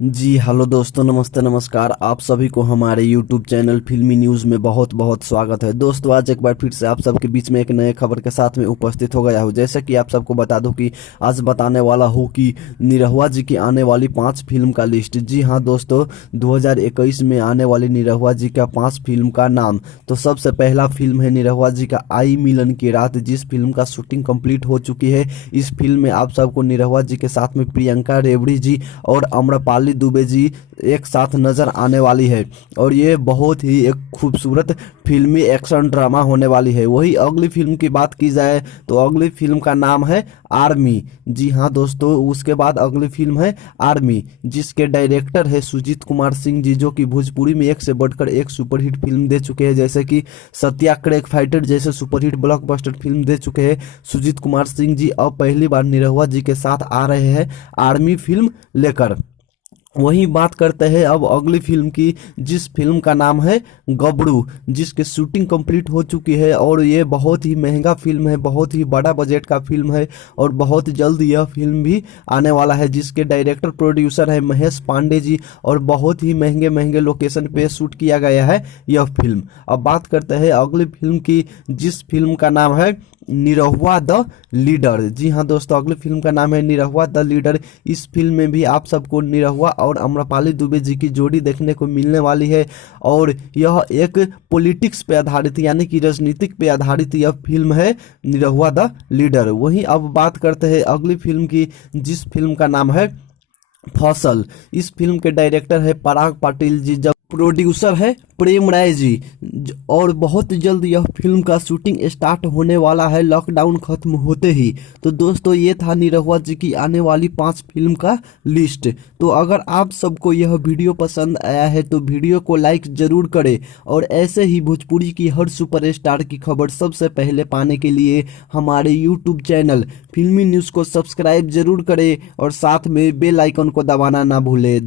जी hello दोस्तों, नमस्ते नमस्कार। आप सभी को हमारे यूट्यूब चैनल फिल्मी न्यूज़ में बहुत बहुत स्वागत है। दोस्तों, आज एक बार फिर से आप सबके बीच में एक नए खबर के साथ में उपस्थित हो गया हूँ। जैसे कि आप सबको बता दूं कि आज बताने वाला हूँ कि निरहुआ जी की आने वाली 5 फिल्म का लिस्ट। जी हाँ दोस्तों, 2021 में आने वाली निरहुआ जी का 5 फिल्म का नाम। तो सबसे पहला फिल्म है निरहुआ जी का आई मिलन की रात, जिस फिल्म का शूटिंग कंप्लीट हो चुकी है। इस फिल्म में आप सबको निरहुआ जी के साथ में प्रियंका रेवड़ी जी और आम्रपाली दुबे जी एक साथ नजर आने वाली है। और ये बहुत ही एक खूबसूरत फिल्मी एक्शन ड्रामा होने वाली है। वही अगली फिल्म की बात की जाए तो अगली फिल्म का नाम है आर्मी। जी हाँ दोस्तों, उसके बाद अगली फिल्म है आर्मी, जिसके डायरेक्टर है सुजीत कुमार सिंह जी, जो कि भोजपुरी में एक से बढ़कर एक सुपरहिट फिल्म दे चुके हैं। जैसे कि सत्याग्रह फाइटर जैसे सुपरहिट ब्लॉकबस्टर फिल्म दे चुके हैं सुजीत कुमार सिंह जी। अब पहली बार निरहुआ जी के साथ आ रहे हैं आर्मी फिल्म लेकर। वहीं बात करते हैं अब अगली फिल्म की, जिस फिल्म का नाम है गबरू, जिसकी शूटिंग कंप्लीट हो चुकी है। और ये बहुत ही महंगा फिल्म है, बहुत ही बड़ा बजट का फिल्म है और बहुत जल्द यह फिल्म भी आने वाला है। जिसके डायरेक्टर प्रोड्यूसर है महेश पांडे जी और बहुत ही महंगे महंगे लोकेशन पे शूट किया गया है यह फिल्म। अब बात करते हैं अगली फिल्म की, जिस फिल्म का नाम है निरहुआ द लीडर। जी हाँ दोस्तों, अगली फिल्म का नाम है निरहुआ द लीडर। इस फिल्म में भी आप सबको निरहुआ और आम्रपाली दुबे जी की जोड़ी देखने को मिलने वाली है। और यह एक पॉलिटिक्स पे आधारित यानी कि राजनीतिक पे आधारित यह फिल्म है निरहुआ द लीडर। वहीं अब बात करते हैं अगली फिल्म की, जिस फिल्म का नाम है फसल। इस फिल्म के डायरेक्टर है पराग पाटिल जी, जब प्रोड्यूसर है प्रेम राय जी। और बहुत जल्द यह फिल्म का शूटिंग स्टार्ट होने वाला है, लॉकडाउन खत्म होते ही। तो दोस्तों, ये था निरहुआ जी की आने वाली 5 फिल्म का लिस्ट। तो अगर आप सबको यह वीडियो पसंद आया है तो वीडियो को लाइक जरूर करें और ऐसे ही भोजपुरी की हर सुपरस्टार की खबर सबसे पहले पाने के लिए हमारे यूट्यूब चैनल फिल्मी न्यूज़ को सब्सक्राइब जरूर करें और साथ में बेल आइकन को दबाना ना भूलें।